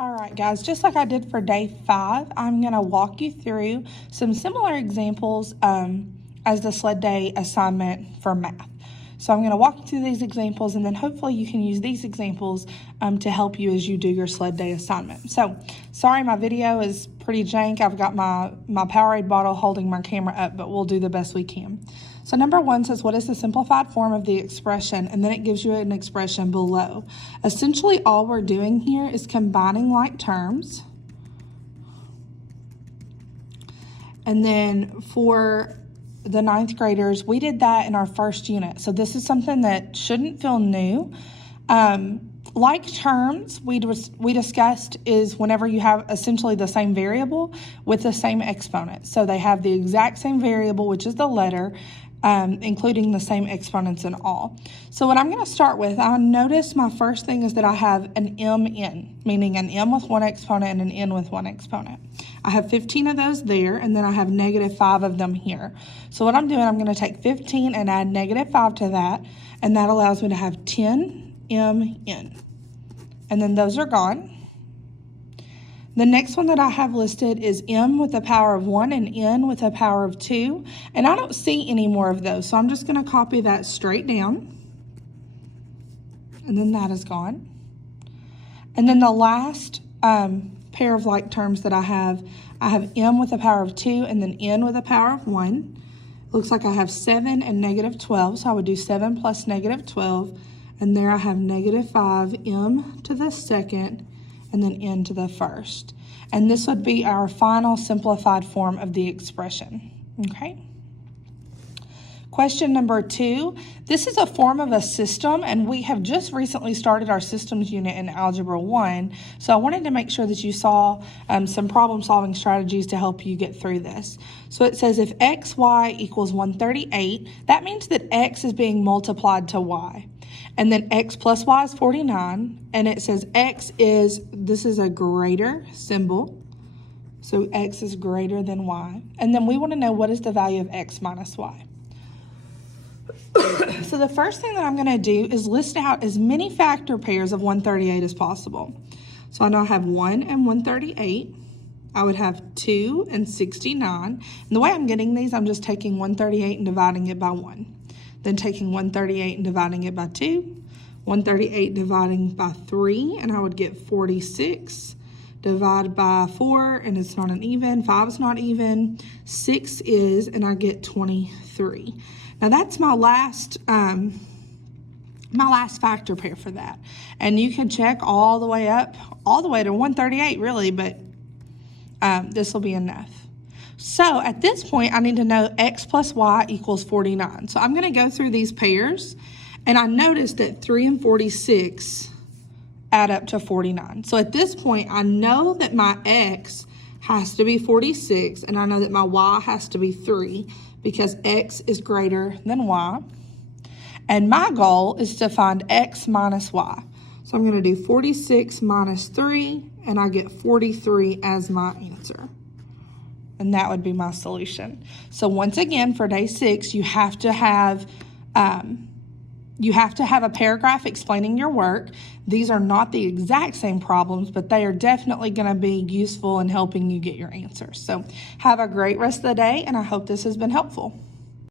All right, guys, just like I did for day 5, I'm going to walk you through some similar examples as the SLED day assignment for math. So I'm going to walk you through these examples, and then hopefully you can use these examples to help you as you do your SLED day assignment. So, sorry my video is pretty jank. I've got my Powerade bottle holding my camera up, but we'll do the best we can. So number 1 says, what is the simplified form of the expression? And then it gives you an expression below. Essentially, all we're doing here is combining like terms. And then for the 9th graders, we did that in our first unit. So this is something that shouldn't feel new. Like terms we discussed is whenever you have essentially the same variable with the same exponent. So they have the exact same variable, which is the letter, including the same exponents and all. So what I'm going to start with, I notice my first thing is that I have an m in, meaning an m with one exponent and an n with one exponent. I have 15 of those there, and then I have -5 of them here. So what I'm doing, I'm going to take 15 and add -5 to that, and that allows me to have 10 mn. And then those are gone. The next one that I have listed is m with the power of 1 and n with the power of 2. And I don't see any more of those, so I'm just going to copy that straight down. And then that is gone. And then the last pair of like terms that I have m with the power of 2 and then n with the power of 1. Looks like I have 7 and -12, so I would do 7 plus -12. And there I have -5 m to the second and then n to the first. And this would be our final simplified form of the expression, okay? Question number 2, this is a form of a system, and we have just recently started our systems unit in Algebra 1, so I wanted to make sure that you saw some problem-solving strategies to help you get through this. So it says if xy equals 138, that means that x is being multiplied to y. And then x plus y is 49, and it says this is a greater symbol, so x is greater than y. And then we want to know what is the value of x minus y. So the first thing that I'm going to do is list out as many factor pairs of 138 as possible. So I know I have 1 and 138. I would have 2 and 69. And the way I'm getting these, I'm just taking 138 and dividing it by 1. Then taking 138 and dividing it by 2. 138 dividing by 3, and I would get 46. Divide by 4, and it's not an even. 5 is not even. 6 is, and I get 23. Now that's my last factor pair for that. And you can check all the way up, all the way to 138 really, but this will be enough. So at this point, I need to know x plus y equals 49. So I'm going to go through these pairs, and I noticed that 3 and 46 add up to 49. So at this point, I know that my x has to be 46, and I know that my y has to be 3 because x is greater than y. And my goal is to find x minus y. So I'm going to do 46 minus 3, and I get 43 as my answer. And that would be my solution. So once again, for day 6, you have to have a paragraph explaining your work. These are not the exact same problems, but they are definitely going to be useful in helping you get your answers. So have a great rest of the day, and I hope this has been helpful.